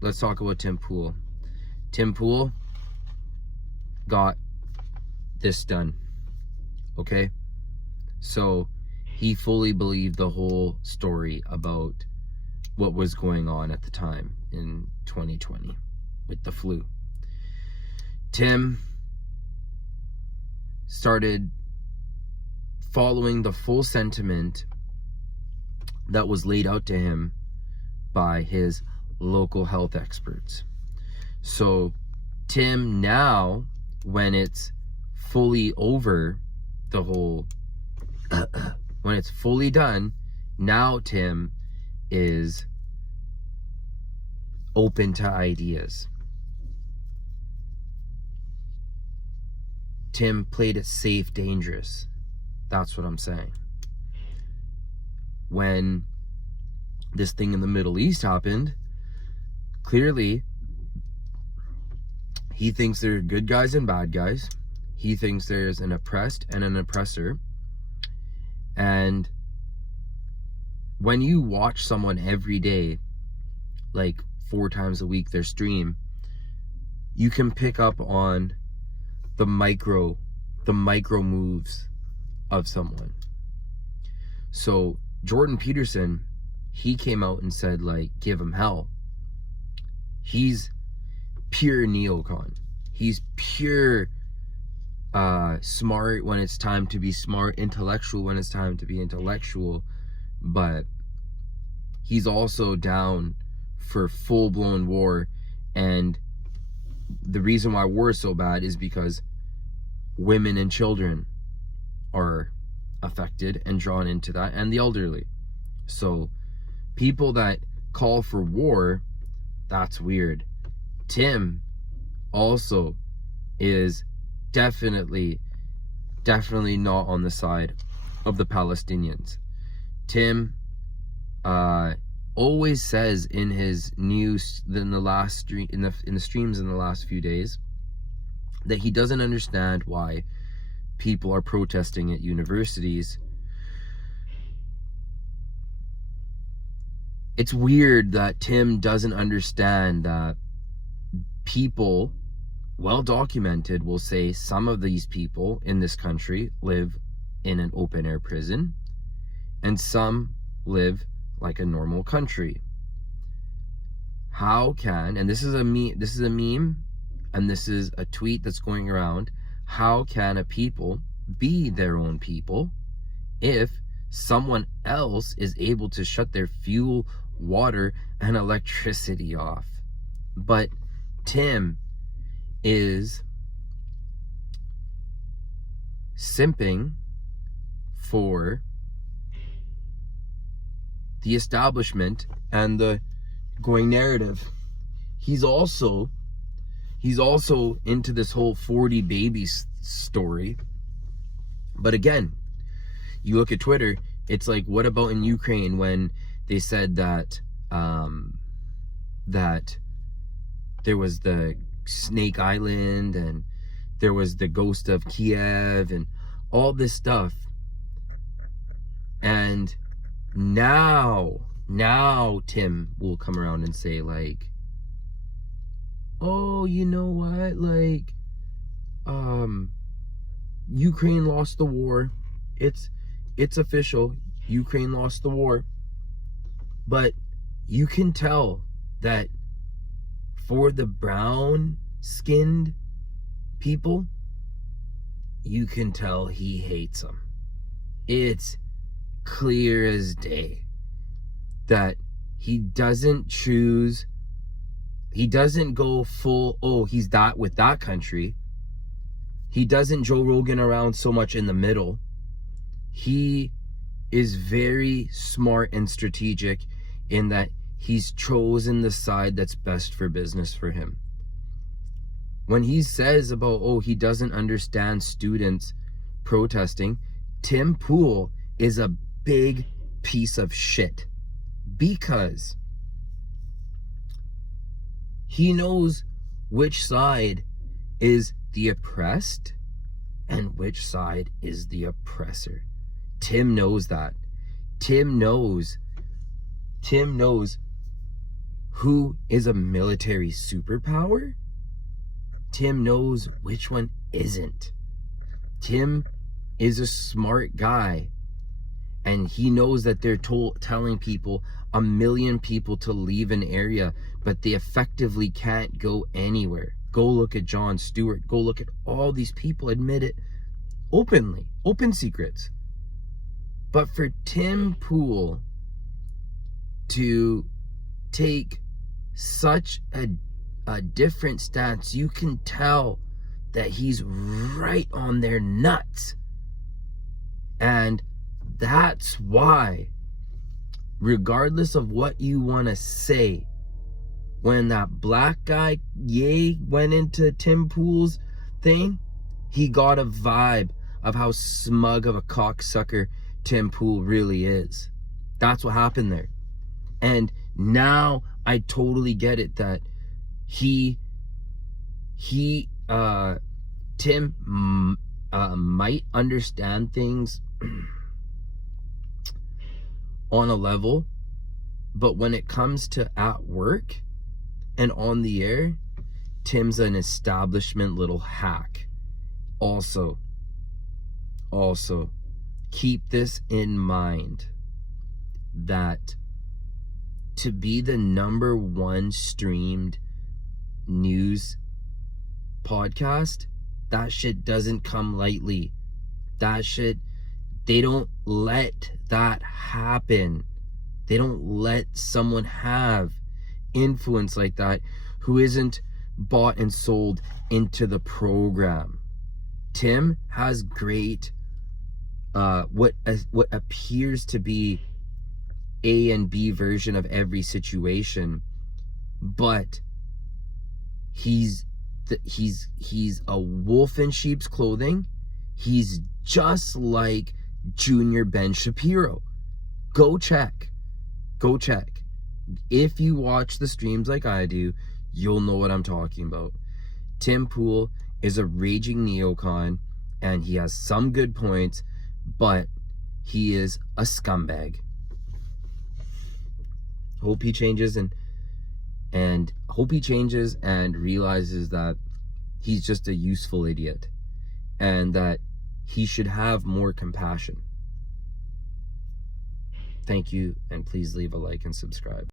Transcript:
let's talk about Tim Pool. Tim Pool got this done, okay? So he fully believed the whole story about what was going on at the time in 2020 with the flu. Tim started following the full sentiment that was laid out to him by his local health experts. So Tim now, when it's fully over, the whole when it's fully done, now Tim is open to ideas. Tim played it safe, dangerous. That's what I'm saying. When this thing in the Middle East happened, clearly he thinks there are good guys and bad guys. He thinks there's an oppressed and an oppressor. And when you watch someone every day, like 4 times a week, their stream, you can pick up on the micro moves of someone. So Jordan Peterson, he came out and said, like, give him hell. He's pure neocon. He's pure smart when it's time to be smart, intellectual when it's time to be intellectual, but he's also down for full-blown war. And the reason why war is so bad is because women and children are affected and drawn into that, and the elderly. So people that call for war, that's weird. Tim also is definitely not on the side of the Palestinians. Tim always says in his news, in the streams in the last few days, that he doesn't understand why people are protesting at universities. It's weird that Tim doesn't understand that people, well documented, will say some of these people in this country live in an open air prison and some live like a normal country. How can, and this is a meme and this is a tweet that's going around, how can a people be their own people if someone else is able to shut their fuel, water, and electricity off? But Tim is simping for the establishment and the going narrative. He's also into this whole 40 babies story. But again, you look at Twitter, it's like, what about in Ukraine when they said that that there was the Snake Island and there was the ghost of Kiev and all this stuff. And now Tim will come around and say, like, oh, you know what, like, Ukraine lost the war. It's official. Ukraine lost the war. But you can tell that for the brown-skinned people, you can tell he hates them. It's clear as day that he doesn't go full, oh, he's that with that country. He doesn't Joe Rogan around so much in the middle. He is very smart and strategic in that he's chosen the side that's best for business for him. When he says about, oh, he doesn't understand students protesting, Tim Pool is a big piece of shit, because he knows which side is the oppressed and which side is the oppressor. Tim knows that. Tim knows who is a military superpower, Tim knows which one isn't. Tim is a smart guy, and he knows that they're telling people, 1 million people, to leave an area, but they effectively can't go anywhere. Go look at Jon Stewart. Go look at all these people admit it openly, open secrets. But for Tim Pool to take such a different stance, you can tell that he's right on their nuts. And that's why, regardless of what you want to say, when that black guy, Ye, went into Tim Pool's thing, he got a vibe of how smug of a cocksucker Tim Pool really is. That's what happened there. And now I totally get it that Tim might understand things on a level, but when it comes to at work and on the air, Tim's an establishment little hack. Also, keep this in mind, that to be the #1 streamed news podcast, that shit doesn't come lightly. That shit, they don't let that happen. They don't let someone have influence like that who isn't bought and sold into the program. Tim has great what appears to be A and B version of every situation, but he's a wolf in sheep's clothing. He's just like Junior Ben Shapiro. Go check. If you watch the streams like I do, you'll know what I'm talking about. Tim Pool is a raging neocon, and he has some good points, but he is a scumbag. Hope he changes and realizes that he's just a useful idiot, and that he should have more compassion. Thank you, and please leave a like and subscribe.